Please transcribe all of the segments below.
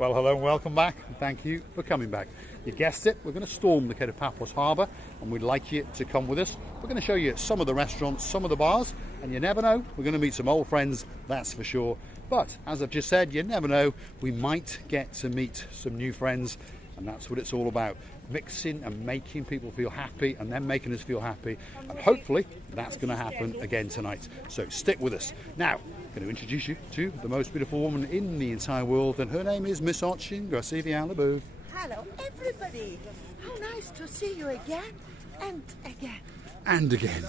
Well, hello and welcome back, and thank you for coming back. You guessed it, we're going to storm the Paphos Harbour, and we'd like you to come with us. We're going to show you some of the restaurants, some of the bars, and you never know, we're going to meet some old friends, that's for sure. But, as I've just said, you never know, we might get to meet some new friends, and that's what it's all about. Mixing and making people feel happy, and then making us feel happy, and hopefully that's going to happen again tonight. So stick with us. Now, I'm going to introduce you to the most beautiful woman in the entire world, and her name is Miss Ochin Grasivialabu. Hello, everybody. How nice to see you again and again. And again.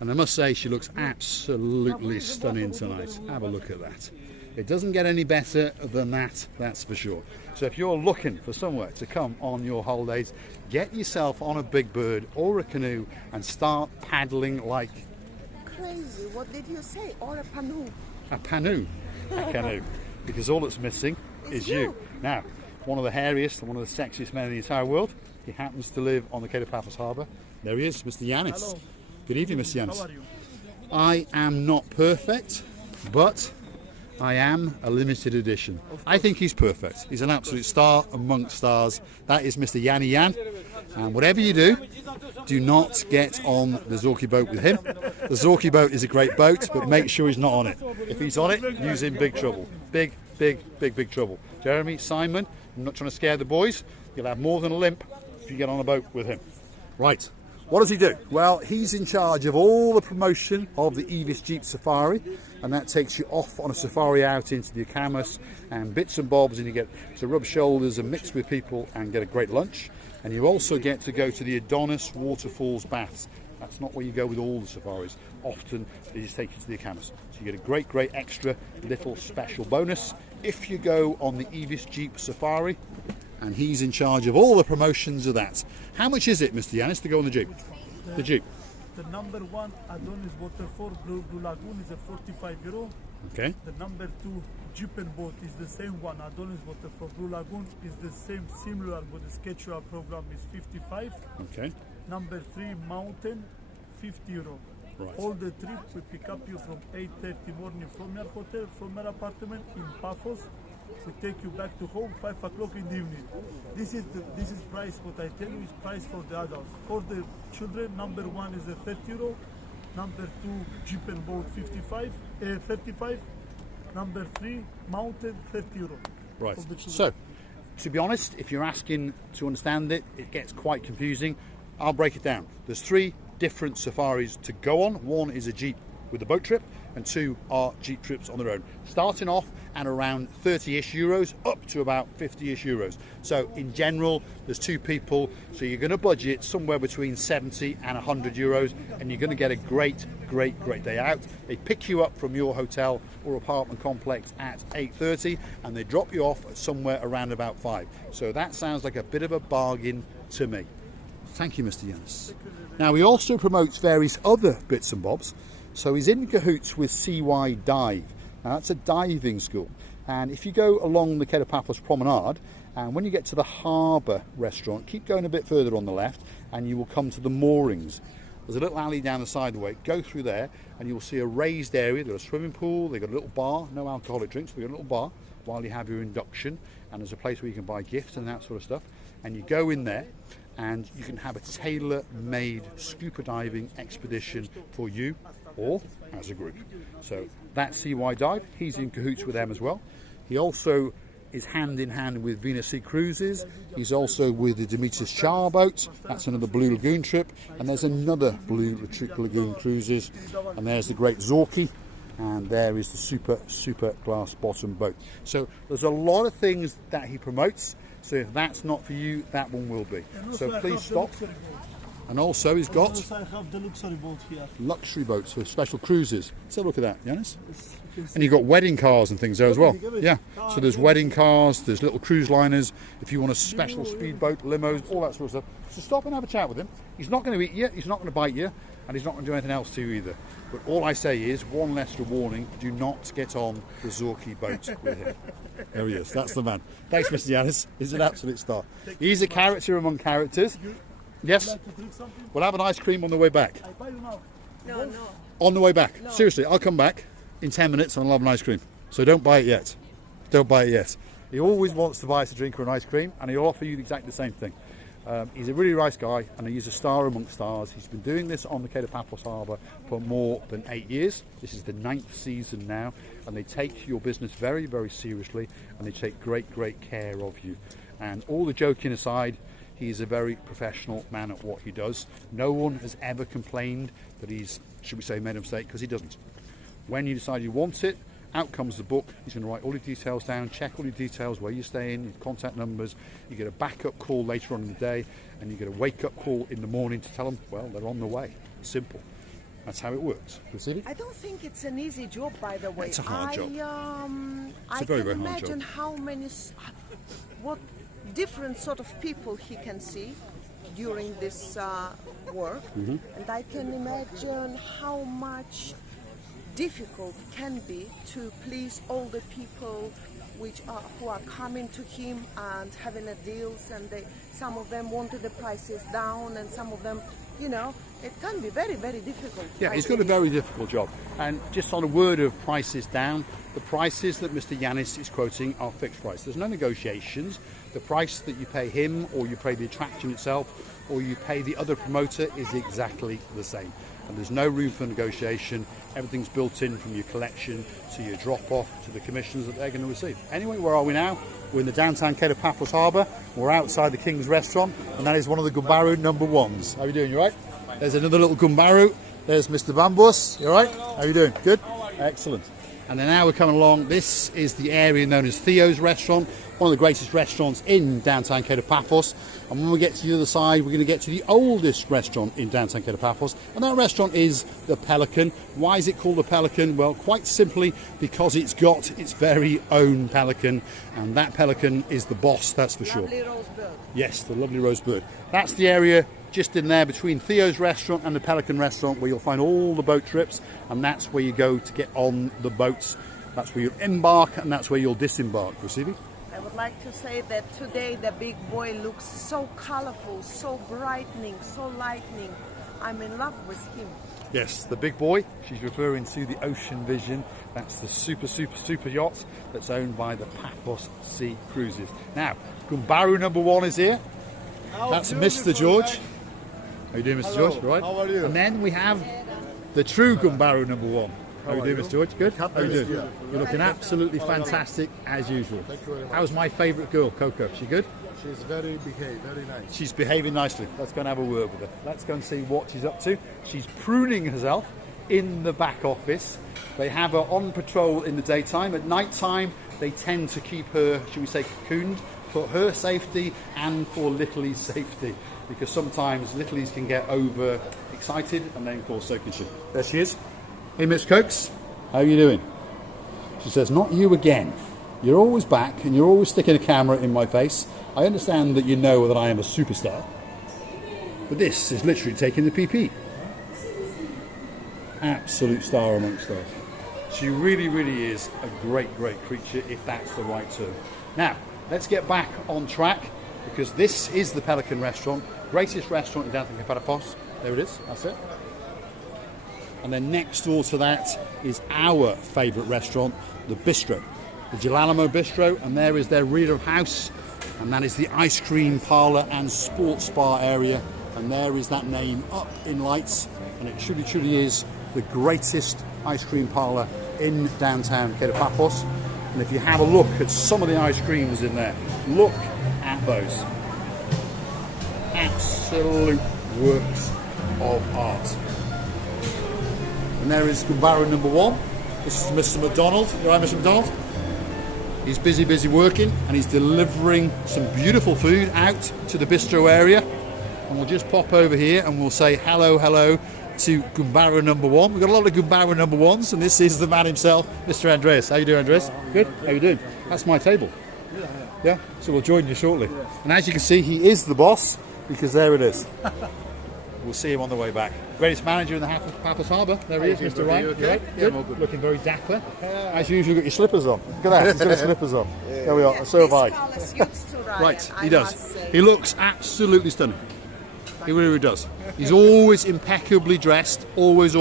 And I must say, she looks absolutely stunning tonight. Have a look at that. It doesn't get any better than that, that's for sure. So if you're looking for somewhere to come on your holidays, get yourself on a big bird or a canoe and start paddling like... Crazy, what did you say? Or a canoe? A canoe. A canoe. Because all that's missing is you. Now, one of the hairiest and one of the sexiest men in the entire world. He happens to live on the Paphos Harbour. There he is, Mr. Yanis. Hello. Good evening, Mr. Yanis. How are you? I am not perfect, but I am a limited edition. I think he's perfect. He's an absolute star amongst stars. That is Mr. Yanni Yan. And whatever you do not get on the Zorky boat with him. The Zorky boat is a great boat, but make sure he's not on it. If he's on it, he's in big trouble. Big trouble. Jeremy, Simon, I'm not trying to scare the boys. You'll have more than a limp if you get on a boat with him. Right. What does he do? Well, he's in charge of all the promotion of the Evis Jeep Safari, and that takes you off on a safari out into the Yanis and bits and bobs, and you get to rub shoulders and mix with people and get a great lunch. And you also get to go to the Adonis Waterfalls baths. That's not where you go with all the safaris. Often they just take you to the Yanis. So you get a great extra little special bonus if you go on the Evis Jeep Safari. And he's in charge of all the promotions of that. How much is it, Mr. Yanis, to go on the Jeep? The Jeep. The number one Adonis Waterfall Blue Lagoon is a €45. Okay. The number two Jeep and boat is the same one. Adonis Waterfall Blue Lagoon is the same, similar, but the schedule program is 55. Okay. Number three Mountain, €50. Right. All the trip we pick up you from 8:30 morning from your hotel, from your apartment in Paphos. We take you back to home 5 o'clock in the evening. This is price. What I tell you is price for the adults. For the children, number one is a €30. Number two Jeep and boat 35. Number three Mountain €30. Right. So, to be honest, if you're asking to understand it, it gets quite confusing. I'll break it down. There's 3 different safaris to go on. One is a Jeep with a boat trip, and 2 are Jeep trips on their own. Starting off at around €30-ish, up to about €50-ish. So in general, there's 2 people, so you're going to budget somewhere between €70 and €100, and you're going to get a great day out. They pick you up from your hotel or apartment complex at 8:30, and they drop you off somewhere around about 5. So that sounds like a bit of a bargain to me. Thank you, Mr. Yanis. Now, he also promotes various other bits and bobs. So he's in cahoots with CY Dive. Now that's a diving school. And if you go along the Paphos Promenade, and when you get to the harbour restaurant, keep going a bit further on the left, and you will come to the moorings. There's a little alley down the side of the way. Go through there, and you'll see a raised area. There's a swimming pool. They've got a little bar, no alcoholic drinks. We've got a little bar while you have your induction. And there's a place where you can buy gifts and that sort of stuff. And you go in there, and you can have a tailor-made scuba diving expedition for you or as a group. So that's CY Dive. He's in cahoots with them as well. He also is hand in hand with Venus Sea Cruises. He's also with the Demetrius Char boat. That's another Blue Lagoon trip. And there's another Blue Lagoon Cruises. And there's the Great Zorky. And there is the super glass bottom boat. So there's a lot of things that he promotes. So if that's not for you, that one will be. So please stop. And also he's got I have the luxury boat here. Luxury boats for special cruises. Let's have a look at that, Yanis. And you've got wedding cars and things there as well. Yeah. So there's wedding cars, there's little cruise liners. If you want a special speedboat, limos, all that sort of stuff. So stop and have a chat with him. He's not going to eat you, he's not going to bite you, and he's not going to do anything else to you either. But all I say is, one extra warning, do not get on the Zorky boat with him. There he is, that's the man. Thanks, Mr. Yanis. He's an absolute star. He's a character among characters. Yes? We'll have an ice cream on the way back. No. On the way back. No. Seriously, I'll come back in 10 minutes and I'll have an ice cream. So don't buy it yet. Don't buy it yet. He always wants to buy us a drink or an ice cream, and he'll offer you exactly the same thing. He's a really nice guy, and he's a star amongst stars. He's been doing this on the Cape of Paphos Harbour for more than 8 years. This is the 9th season now, and they take your business very, very seriously, and they take great, great care of you. And all the joking aside, he's a very professional man at what he does. No one has ever complained that he's, should we say, made a mistake, because he doesn't. When you decide you want it, out comes the book. He's going to write all your details down, check all your details, where you're staying, your contact numbers. You get a backup call later on in the day, and you get a wake-up call in the morning to tell them, well, they're on the way. Simple. That's how it works. I don't think it's an easy job, by the way. It's a hard job. I very, can very hard imagine job. how many, what different sort of people he can see during this work, and I can imagine how much difficult can be to please all the people who are coming to him and having a deals, and some of them wanted the prices down, and some of them, you know, it can be very, very difficult. Yeah, he's got a very difficult job. And just on a word of prices down, the prices that Mr. Yanis is quoting are fixed price. There's no negotiations. The price that you pay him, or you pay the attraction itself, or you pay the other promoter is exactly the same. And there's no room for negotiation. Everything's built in, from your collection to your drop-off to the commissions that they're going to receive. Anyway, where are we now? We're in the downtown Cape of Paphos Harbour. We're outside the King's Restaurant, and that is one of the Gumbaru #1s. How are you doing? You all right? There's another little Gumbaru. There's Mr. Bambus. You all right? How are you doing? Good? Excellent. And then now we're coming along. This is the area known as Theo's Restaurant, one of the greatest restaurants in downtown Cape of Paphos. And when we get to the other side, we're going to get to the oldest restaurant in downtown Cape of Paphos, and that restaurant is the Pelican. Why is it called the Pelican? Well, quite simply because it's got its very own pelican, and that pelican is the boss, that's for sure. Lovely rosebud. Yes, the lovely rosebud. That's the area just in there between Theo's Restaurant and the Pelican Restaurant, where you'll find all the boat trips, and that's where you go to get on the boats. That's where you'll embark, and that's where you'll disembark. Rosivi? I would like to say that today the big boy looks so colorful, so brightening, so lightning. I'm in love with him. Yes, the big boy. She's referring to the Ocean Vision. That's the super yacht that's owned by the Paphos Sea Cruises. Now, Gumbaru #1 is here. That's Mr. George. How you doing, Mr. George? Right. How are you? And then we have the true Gumbaru #1. How are you doing, Mr. George? Good? How are you doing? You're looking absolutely fantastic, as usual. Thank you very much. How's my favourite girl, Coco? She good? She's very behaved, very nice. She's behaving nicely. Let's go and have a word with her. Let's go and see what she's up to. She's pruning herself in the back office. They have her on patrol in the daytime. At night time, they tend to keep her, should we say, cocooned, for her safety and for Little's safety, because sometimes Little's can get over excited, and then of course so can she. There she is. Hey, Miss Cokes, how are you doing? She says, not you again. You're always back, and you're always sticking a camera in my face. I understand that you know that I am a superstar, but this is literally taking the PP. Absolute star amongst stars. She really, really is a great, great creature, if that's the right term. Now, let's get back on track, because this is the Pelican Restaurant, greatest restaurant in downtown Cape of Paphos. There it is, that's it. And then next door to that is our favourite restaurant, the Bistro, the Gelalamo Bistro, and there is their rear of house, and that is the ice cream parlour and sports bar area, and there is that name up in lights, and it truly, truly is the greatest ice cream parlour in downtown Cape of Paphos. And if you have a look at some of the ice creams in there, look at those. Absolute works of art. And there is Gumbaru #1. This is Mr. McDonald. You all right, Mr. McDonald? He's busy working, and he's delivering some beautiful food out to the bistro area. And we'll just pop over here and we'll say hello to Gumbaru #1. We've got a lot of Gumbaru #1s, and this is the man himself, Mr. Andreas. How you doing, Andreas? Good? How you doing? That's my table. Yeah? So we'll join you shortly. And as you can see, he is the boss, because there it is. We'll see him on the way back. Greatest manager in the Paphos Harbour. There he is, Mr. Ryan. Okay? Good. Good. Looking very dapper. As usual, you've got your slippers on. Look at that, he's got his slippers on. There we are, so have I. Right, he does. He looks absolutely stunning. He really does. He's always impeccably dressed, always,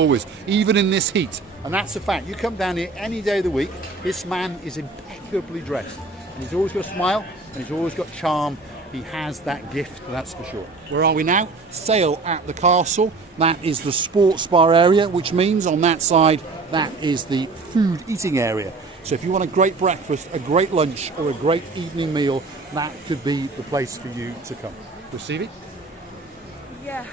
even in this heat. And that's a fact. You come down here any day of the week, this man is impeccably dressed. And he's always got a smile, and he's always got charm. He has that gift, that's for sure. Where are we now? Sail at the castle. That is the sports bar area, which means on that side, that is the food eating area. So if you want a great breakfast, a great lunch, or a great evening meal, that could be the place for you to come. Receiving? Yeah,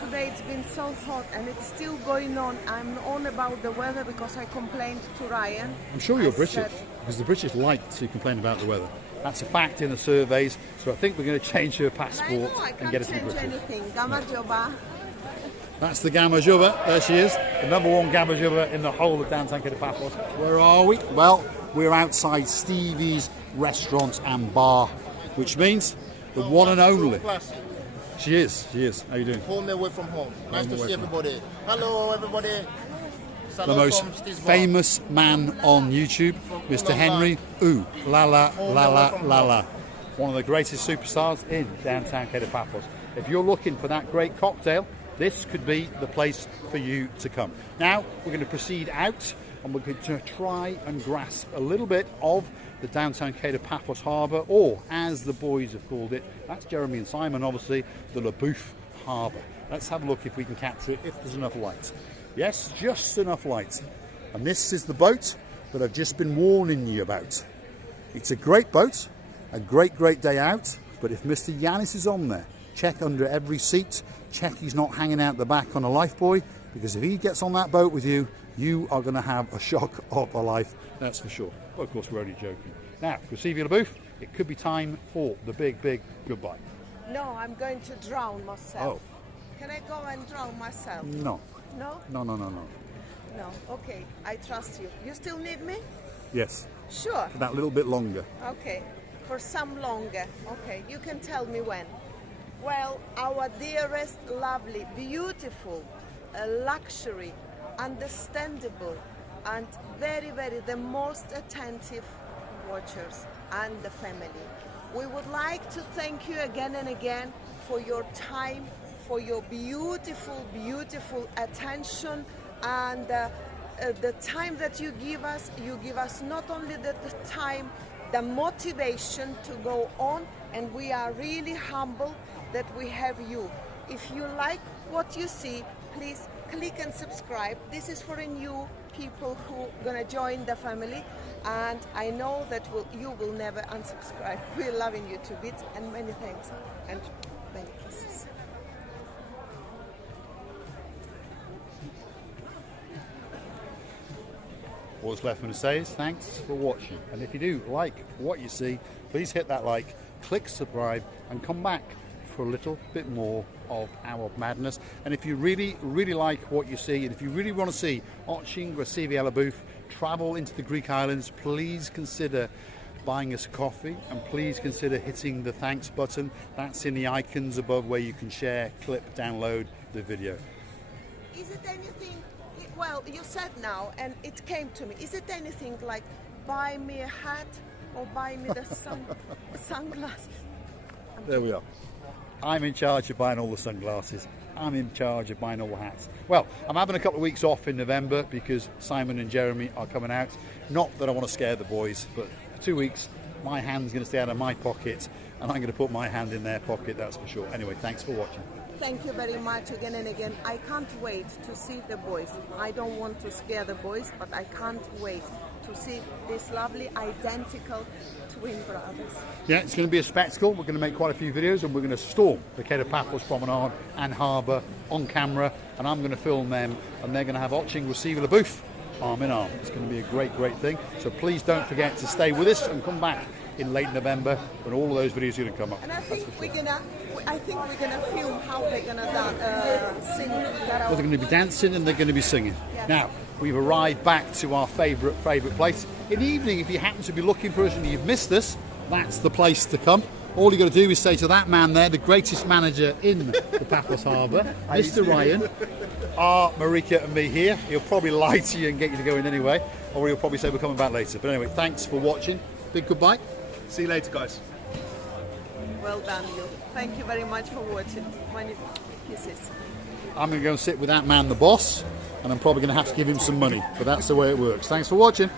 today it's been so hot and it's still going on. I'm on about the weather because I complained to Ryan. I'm sure you're British, because the British like to complain about the weather. That's a fact in the surveys, so I think we're going to change her passport and get it to be British. Anything. Gamma Joba. That's the Gamma Juba, there she is, the #1 Gamma Juba in the whole of downtown Paphos. Where are we? Well, we're outside Stevie's restaurant and bar, which means the one and only. She is. How you doing? Home away from home. Nice to see everybody. Hello, everybody. The most famous man on YouTube, Mr. Henry Ooh La La La La La La. One of the greatest superstars in downtown Paphos. If you're looking for that great cocktail, this could be the place for you to come. Now, we're going to proceed out and we're going to try and grasp a little bit of the downtown Paphos Harbour, or as the boys have called it, that's Jeremy and Simon, obviously, the Le Boeuf Harbour. Let's have a look if we can capture it, if there's enough light. Yes, just enough light. And this is the boat that I've just been warning you about. It's a great boat, a great day out, but if Mr. Yanis is on there, check under every seat, check he's not hanging out the back on a lifebuoy, because if he gets on that boat with you, you are going to have a shock of a life, that's for sure. But of course, we're only joking. Now, Receiving Le Boeuf, it could be time for the big goodbye. No, I'm going to drown myself. Oh. Can I go and drown myself? No. No? No. No, okay, I trust you. You still need me? Yes. Sure. For that little bit longer. Okay, for some longer. Okay, you can tell me when. Well, our dearest, lovely, beautiful, luxury, understandable, and very, the most attentive watchers and the family. We would like to thank you again and again for your time, for your beautiful attention, and the time that you give us not only the time, the motivation to go on, and we are really humble that we have you. If you like what you see, please click and subscribe. This is for new people who are gonna join the family, and I know that you will never unsubscribe. We're loving you to bits, and many thanks and many kisses. What's left for me to say is thanks for watching, and if you do like what you see, please hit that like, click subscribe, and come back for a little bit more of our madness. And if you really like what you see, and if you really want to see Oching Receiving Le Boeuf travel into the Greek islands, please consider buying us a coffee, and please consider hitting the thanks button. That's in the icons above where you can share, clip, download the video. Is it anything, well, you said now, and it came to me, is it anything like buy me a hat or buy me the sunglasses? There we are. I'm in charge of buying all the sunglasses. I'm in charge of buying all the hats. Well, I'm having a couple of weeks off in November because Simon and Jeremy are coming out. Not that I want to scare the boys, but for 2 weeks, my hand's going to stay out of my pocket, and I'm going to put my hand in their pocket, that's for sure. Anyway, thanks for watching. Thank you very much again and again. I can't wait to see the boys. I don't want to scare the boys, but I can't wait to see these lovely, identical twin brothers. Yeah, it's going to be a spectacle. We're going to make quite a few videos, and we're going to storm the Paphos Promenade and Harbour on camera, and I'm going to film them, and they're going to have Oching Receiving Le Boeuf arm in arm. It's going to be a great thing. So please don't forget to stay with us and come back in late November when all of those videos are going to come up. And I think we're gonna film how they're gonna sing. Well, they're going to be dancing and they're going to be singing. Yeah. Now, we've arrived back to our favourite place. In the evening, if you happen to be looking for us and you've missed us, that's the place to come. All you got to do is say to that man there, the greatest manager in the Paphos Harbour, Mr. Ryan, Marika and me here. He'll probably lie to you and get you to go in anyway, or he'll probably say we're coming back later. But anyway, thanks for watching. Big goodbye. See you later, guys. Well done, you. Thank you very much for watching. Many kisses. I'm going to go and sit with that man, the boss, and I'm probably going to have to give him some money, but that's the way it works. Thanks for watching.